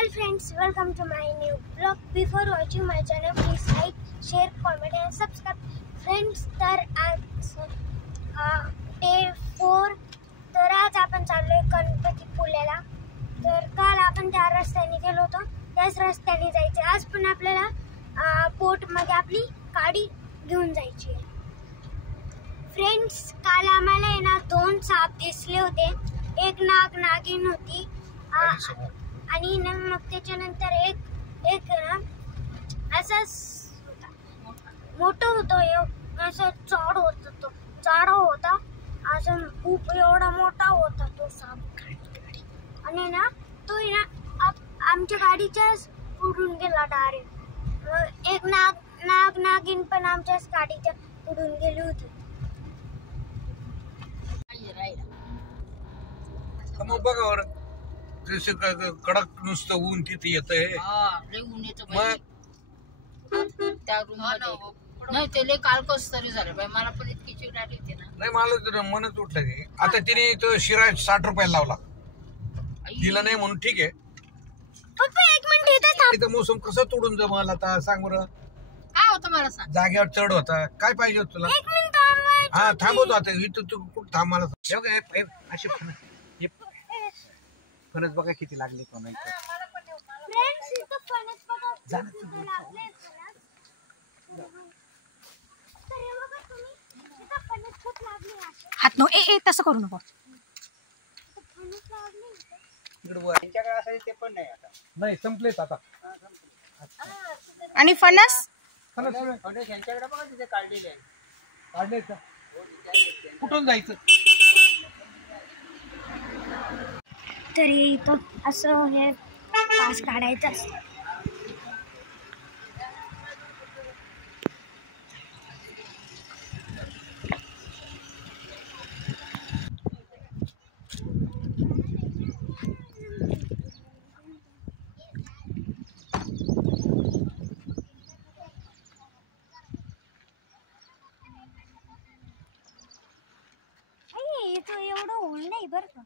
Hello friends, welcome to my new vlog. Before watching my channel, please like, share, comment and subscribe. Friends, तर आज day 4. तर आज आपण चाललोय गणपतीपुळ्याला. तर काल आपण त्या रस्त्याने गेलो होतो, त्याच रस्त्याने जायचं. आज पण आपल्याला बोटमध्ये आपली गाडी घेऊन जायची आहे. फ्रेंड्स, काल आम्हाला आहे ना 2 साप दिसले होते. एक नागिन होती आणि मग त्याच्यानंतर एक ना असंच मोठं होतं, असं झाड होता असं खूप एवढा मोठा होता तो साप. आणि ना तो ना आमच्या गाडीच्याच उडून गेला डायरेक्ट. एक नागिन पण आमच्याच गाडीच्या उडून गेली होती. मग बघा कडक नुसतं ऊन तिथे येतंय. त्या रूम नाही ते काल कस तरी झालं बाई. मला पण इतकी चिड आली होती ना. नाही, मला तर मनच उठलं ते. आता तिने तो शिरा 60 रुपयाला लावला. दिला नाही म्हणून ठीक आहे. एक मिनिट, इथं मोसम कसं तोडून जमल आता सांग बरं. काय होतं मला सांग. जागेवर चढ होता. काय पाहिजे होत तुला? हा, थांबवतो आता. इथं तू कुठं थांब. मला असे फणस बघा किती लागले कोणा हात नो ए तसं करू नको. नाही, संपलेच आता. आणि फणस यांच्याकडे बघा तिथे काढलेले काढले कुठून जायचं. तरी इथं असं हे पास काढायचं असतं. इथं एवढं होईल नाही बरं का.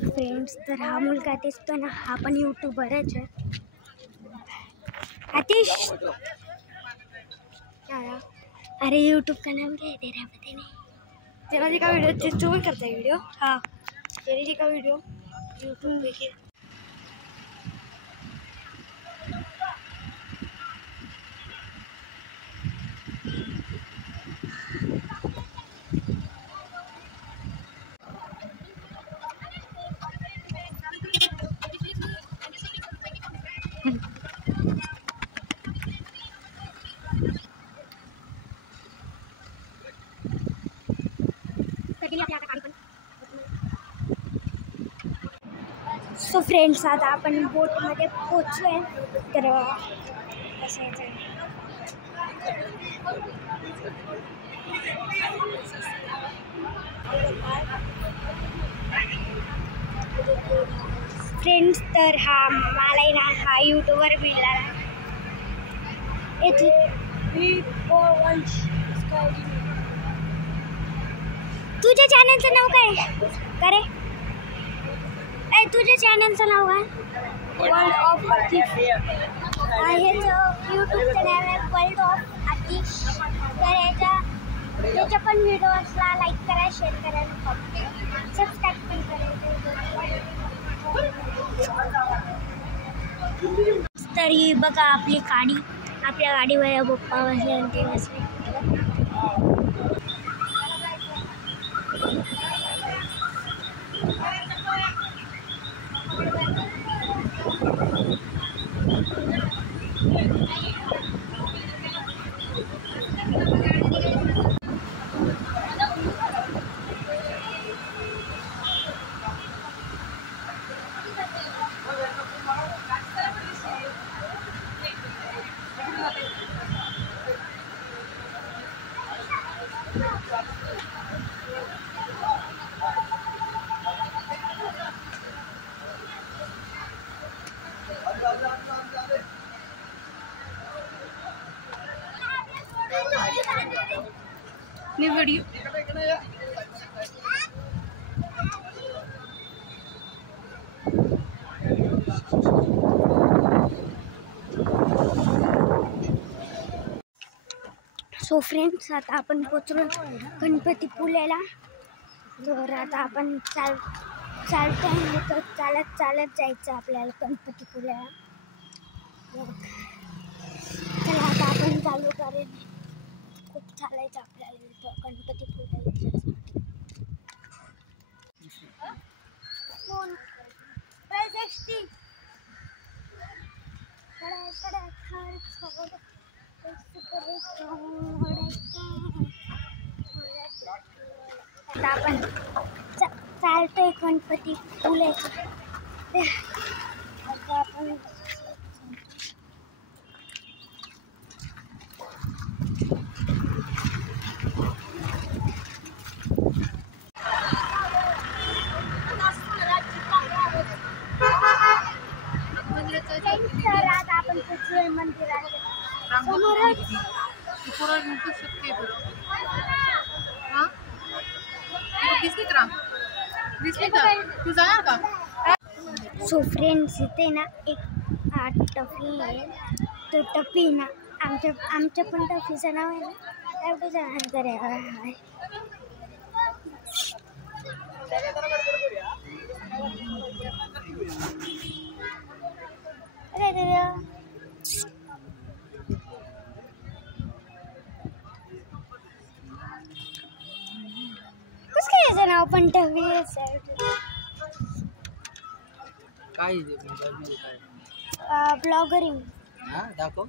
फ्रेंड्स, तर हा मुलगा दिसतो ना, हा पण यूट्यूबरच आहे. आतिश, अरे यूट्यूब का नाम क्या है तेरा? पता नहीं. तेरा जी का वीडियो जो भी करता है वीडियो. हाँ, तेरे जी का वीडियो यूट्यूब देखिए. सो फ्रेंड्स, आता आपण बोटमध्ये पोचलोय. तर फ्रेंड्स, तर मला ना हा यूट्यूबर मिळाला. तुझ्या चॅनलचं नाव काय करे? तुझ्या चॅनलचं नाव काय? World of Atish. ह्याचं यूट्यूबचं नाव आहे वर्ल्ड ऑफ आतिश. तर याच्या पण व्हिडिओजला लाईक करा, शेअर करा, सबस्क्राईब पण करा. तरी बघा आपली गाडी, आपल्या गाडीवर पप्पा बसले आणि ते बसले. सो फ्रेंड्स, आता आपण पोचलो गणपतीपुळ्याला. तर आता आपण चालतोय तर चालत जायचं आपल्याला गणपतीपुळ्याला. चला आता आपण चालू करेल. खूप चालायचं आपल्याला इथं गणपतीपुळ्याला. आता आपण चालतोय गणपतीपुळ्याला. आता आपण तर आता आपण पोचलोय मंदिरात. सो फ्रेंड्स, इथे ना एक टफी आहे. तो टफी ना आमच्या पण टफीचं नाव आहे ना तुझं आहे. कसं काय याचं नाव पण टफी आहे? काय ब्लॉगरिंग दाखव.